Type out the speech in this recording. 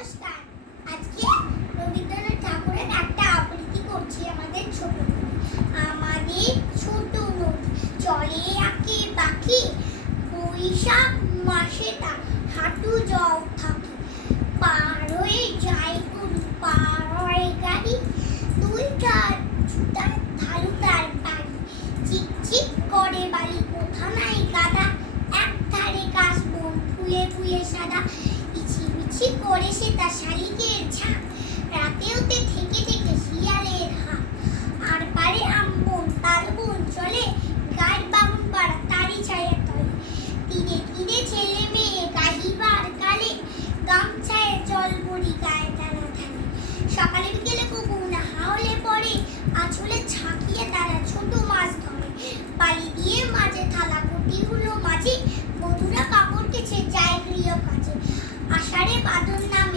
নমস্কার। আজকে রবীন্দ্রনাথ ঠাকুরের একটা আবৃত্তি করছি। আমাদের ছোট নদী চলে আঁকে বাঁকে, বৈশাখ মাসে তা হাঁটু জল থাকে। পার হয়ে যায় গরু, পার হয় গাড়ি, দুইটা জুতার ঢালু তার বাড়ি। চিকচিক করে বালি, কোথা নাই কাদা, এক ধারে গাছ বন ফুলে ফুলে সাদা। ইছি করে সে তার শালিকের ঝাঁক, রাতেওতে থেকে থেকে শিয়ালের হাঁক। আর পারে আমবন তালবন চলে, গায়ের বামুন পাড়া তারি ছায়া তলে। তীরে তীরে ছেলে মেয়ে গাহিবার কালে, গামছায় জল ভরি গায়ে টানা ঢালে। সকালে বিকেলে কুকুর না হাওলে পড়ে, আঁচলে ঝাঁকিয়ে তারা ছোট মাছ ধরে। বালি দিয়ে মাঝে থালা কুটি হলো মাঝি, বধুরা কাপড় কেচে যায় গৃহ কাজে। আষাঢ়ে বাদল নাম